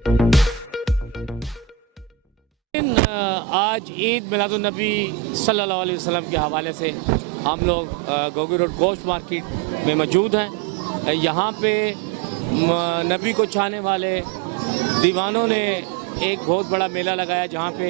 आज ईद मिलादुन्नबी सल्लल्लाहु अलैहि वसल्लम के हवाले से हम लोग गोगी रोड गोश्त मार्केट में मौजूद हैं। यहाँ पे नबी को चाहने वाले दीवानों ने एक बहुत बड़ा मेला लगाया, जहाँ पे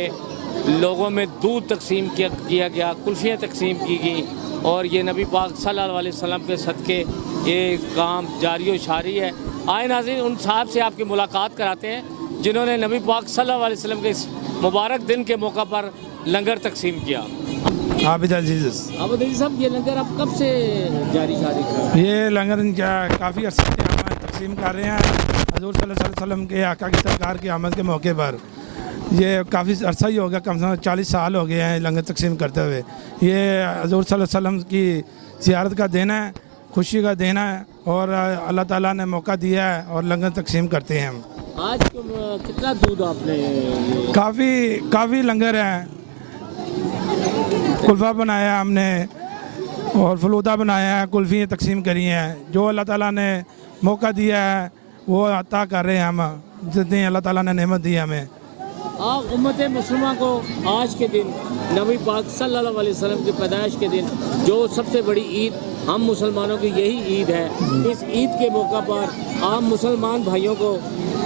लोगों में दूध तकसीम किया गया, कुल्फियाँ तकसीम की गई, और ये नबी पाक सल्लल्लाहु अलैहि वसल्लम के सदक़े ये काम जारी व शारी है। आए नाज़रीन, उन साहब से आपकी मुलाकात कराते हैं जिन्होंने नबी पाक सल्लल्लाहु अलैहि वसल्लम के इस मुबारक दिन के मौका पर लंगर तकसीम किया। आबिद अजीज़ साहब, ये लंगर आप कब से जारी शारी कर रहे हैं? ये लंगर काफ़ी अर्से से हम तकसीम कर रहे हैं। हज़ूर सल्लल्लाहु अलैहि वसल्लम के आका की सरकार की आमद के मौके पर ये काफ़ी अरसा ही हो गया, कम से कम 40 साल हो गए हैं लंगर तकसीम करते हुए। ये हज़ूर सल्लल्लाहु अलैहि वसल्लम की ज़ियारत का दिन है, खुशी का दिन है, और अल्लाह ताला ने मौका दिया है और लंगर तकसीम करते हैं हम। आज कितना दूध आपने? काफ़ी लंगर है। कुल्फ़ा बनाया हमने और फलूदा बनाया है, कुल्फ़ी तकसीम करी हैं। जो अल्लाह ताला ने मौका दिया है वो अता कर रहे हैं हम, जितनी अल्लाह ताला ने नेमत दी हमें। आप उम्मत मुसलमान को आज के दिन नबी पाक सल्लल्लाहु अलैहि वसल्लम की पैदाइश के दिन, जो सबसे बड़ी ईद हम मुसलमानों की यही ईद है, इस ईद के मौका पर आम मुसलमान भाइयों को,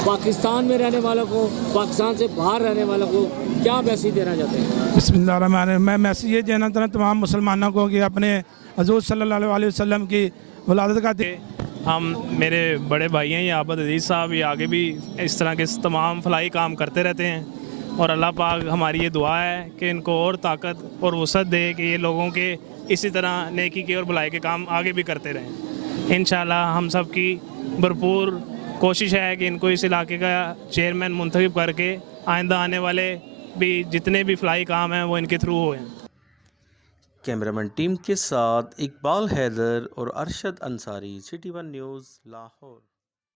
पाकिस्तान में रहने वालों को, पाकिस्तान से बाहर रहने वालों को क्या मैसेज देना चाहते हैं? बिस्मिल्लाहिर्रहमानिर्रहीम। मैं मैसेज ये देना चाहता हूँ तमाम मुसलमानों को कि अपने हज़ूर सल्लल्लाहु अलैहि वसल्लम की वलादत का हम, मेरे बड़े भाई हैं ये आबिद अजीज़ साहब, ये आगे भी इस तरह के तमाम फलाई काम करते रहते हैं, और अल्लाह पाक हमारी ये दुआ है कि इनको और ताकत और वसअत दे कि ये लोगों के इसी तरह नेकी के और भलाई के काम आगे भी करते रहें। इंशाअल्लाह हम सब की भरपूर कोशिश है कि इनको इस इलाके का चेयरमैन मुंतखब करके आइंदा आने वाले भी जितने भी फलाई काम हैं वो इनके थ्रू हों। कैमरामैन टीम के साथ इकबाल हैदर और Arshad Ansari, city one news, Lahore.